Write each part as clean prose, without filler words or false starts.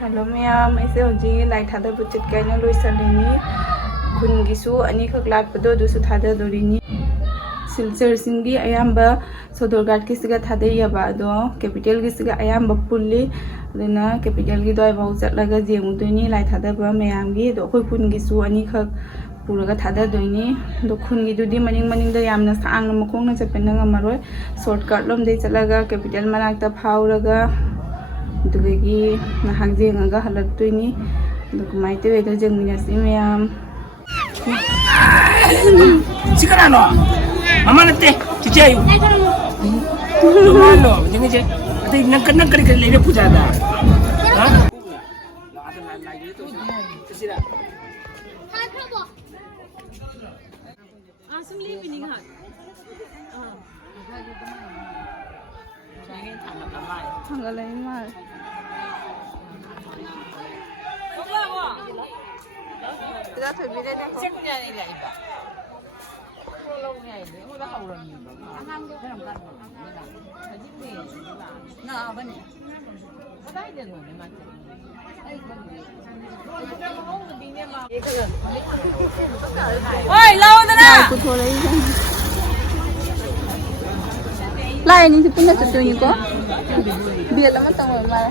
Hello ma'am, I say hoji light hada budget kaina loisalini khun gisu ani khak lat pado dusu thada dorini silchar singdi ayamba sodorgat kisiga thada yaba do capital kisiga ayamba pulli aduna capital gi doi bau chatlaga jemudoni light hada ba ma'am gi do khoi khun gisu ani khak puraga thada doini do khun gi dudi maning da yamna sang na makong na chapena ngamaroi shortcut lom dei chatlaga capital manakta phauraga दुगेगी नहाग जेंगा हलक तुइनी दुकुमाई ते वेदो जेंगमिनासि ma'am सिकरानो mama नते चिचे आयु मानो जेंगे जे अते नक्कर के लेने पूजा दा हां असमली बिनिंग हां थांगलाय मार दा थबिरे ने सेकुnya ni lai ba lo ngai le mo ba hau lo ni ba ham de ram kan ni la ji ni ba na ba ni ba dai de lo ni ma che ai ba ni oi lâu rồi nè ku thole lai ni ti punna tu ni ko biar lama tang ma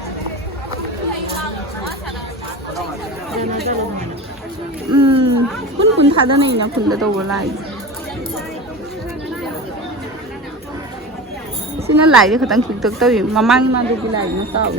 kun thada nei na kun da do lai sina lai de khatang khik tok tawi mamang ma du lai na taw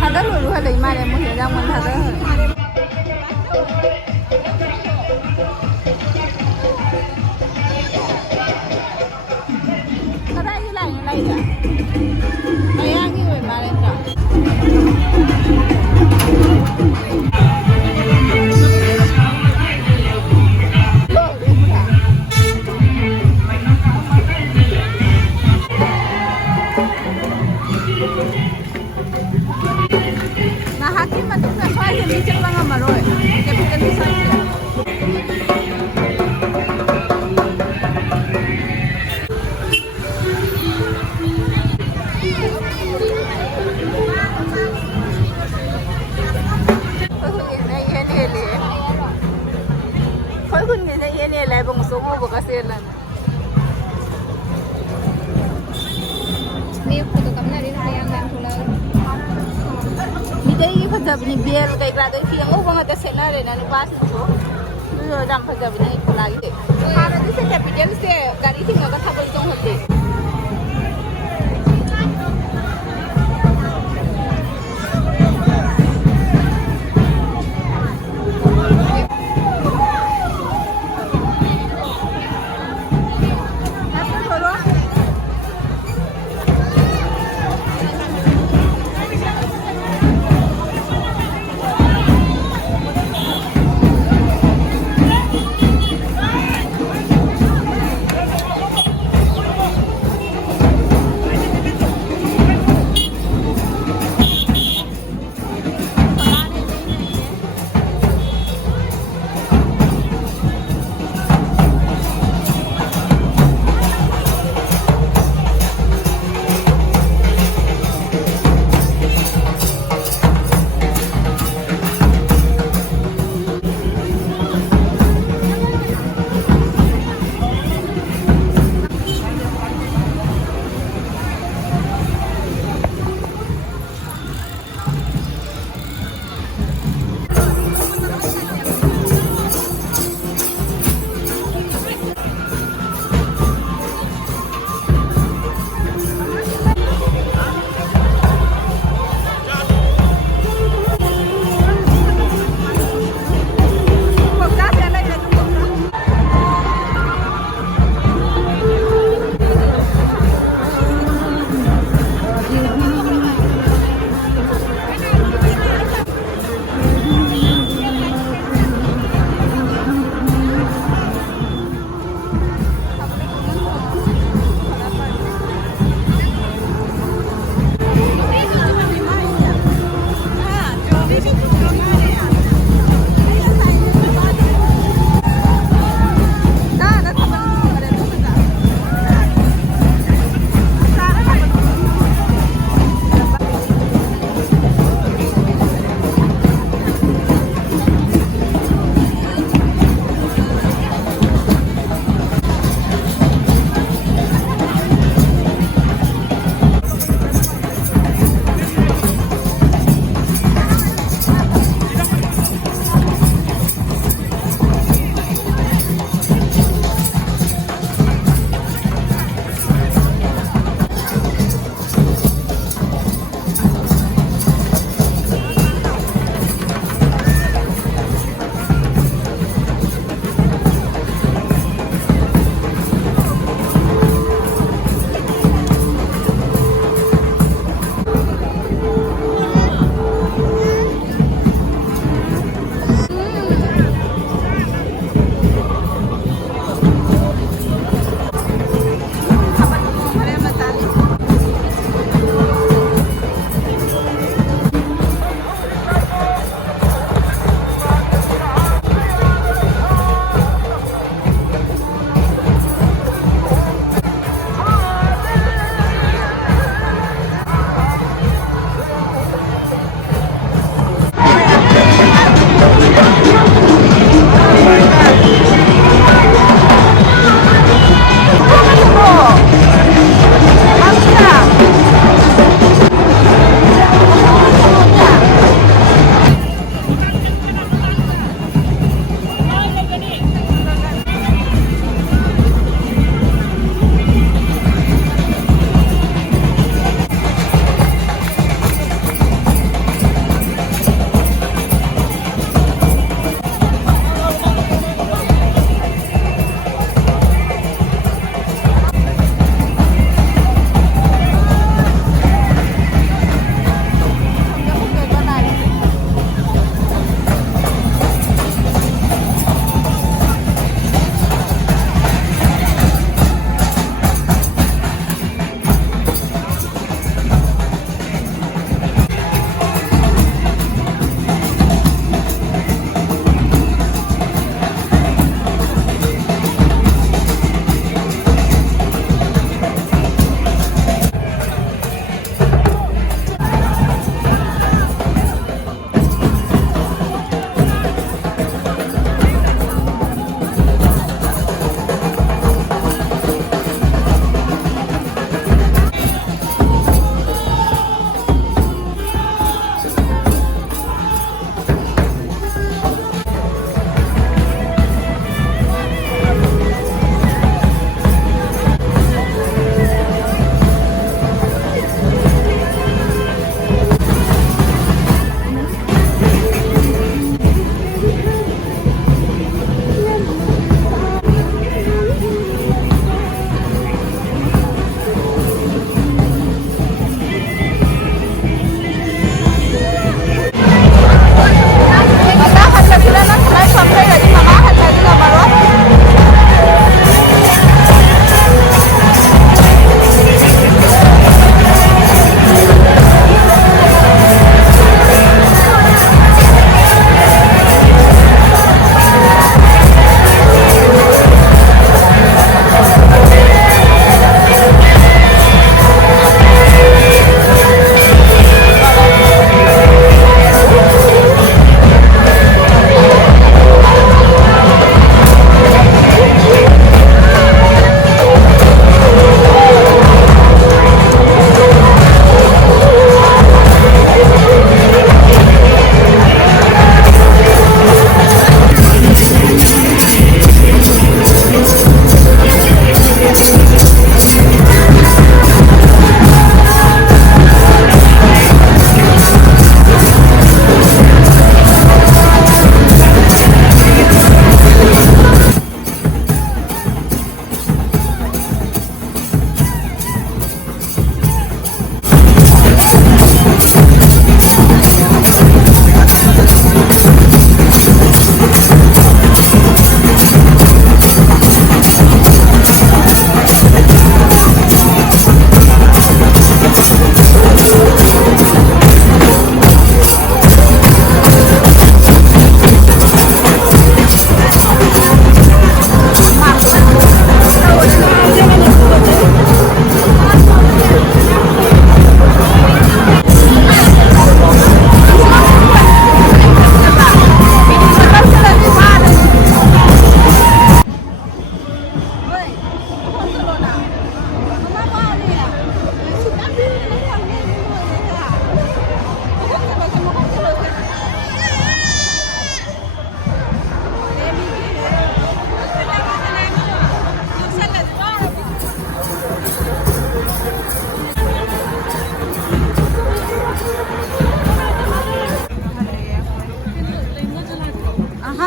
Thada lu hay lấy mai để mua ra muốn thada thada như này à mày ăn như vậy mà lên rồi Ni biar kayak kelado sih yang banget tersenar deh nanti pas itu jam kerja begini pulang gitu. Karena di sini capital sih garis tinggal ke tabel jong hati.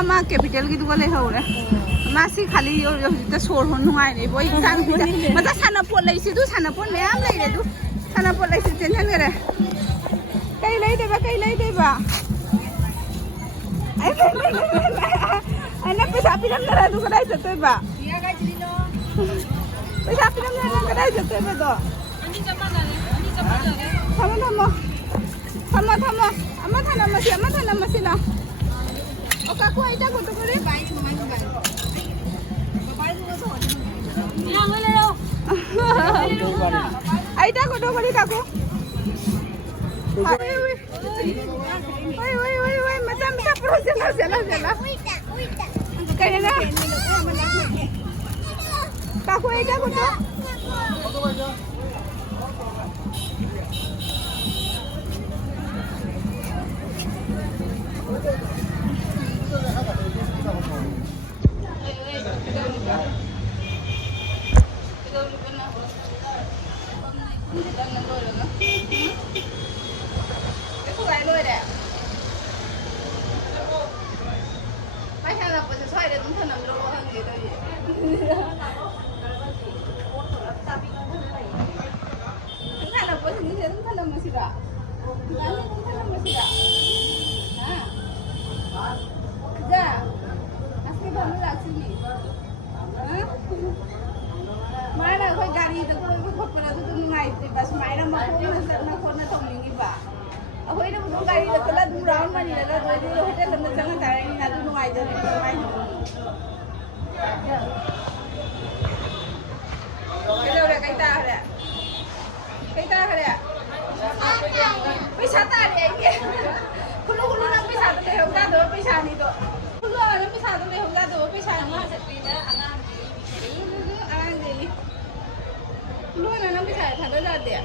मा capital की दुकान ले हौरे मासी खाली यो त सोर हो नुगाइ नै बoi जान मजा साना पोट लैसि दु साना पोट म्याम लैरे दु साना पोट लैसि टेन्सन गरे कई लैदेबा ana पैसा पिरम दरा दु कदाइ जतै बा पैसा पिरम दरा कदाइ जतै बा दो अनि जम्मा जाने थम amma thana masi la o kaku aita goto kore bai thumai bai bai du so ila ngale lo aita goto kore kaku oi macam pro sela kayaknya kaku aita goto mana kau gari itu kau pernah tu nungai bas main nama kau na thong ni ba aku ini bukan gari itu kalau dua round mana ni lah dua hotel lama jangan tarik ni nadu nungai jadi main kita udah kita ada पैसा तारे ये कुल्लू ना पैसा तो ले होगा दो पैसा नहीं तो कुल्लू ना पैसा तो ले होगा दो पैसा नहीं से पीना आंगा दे कुल्लू ना पैसा था तो ला दे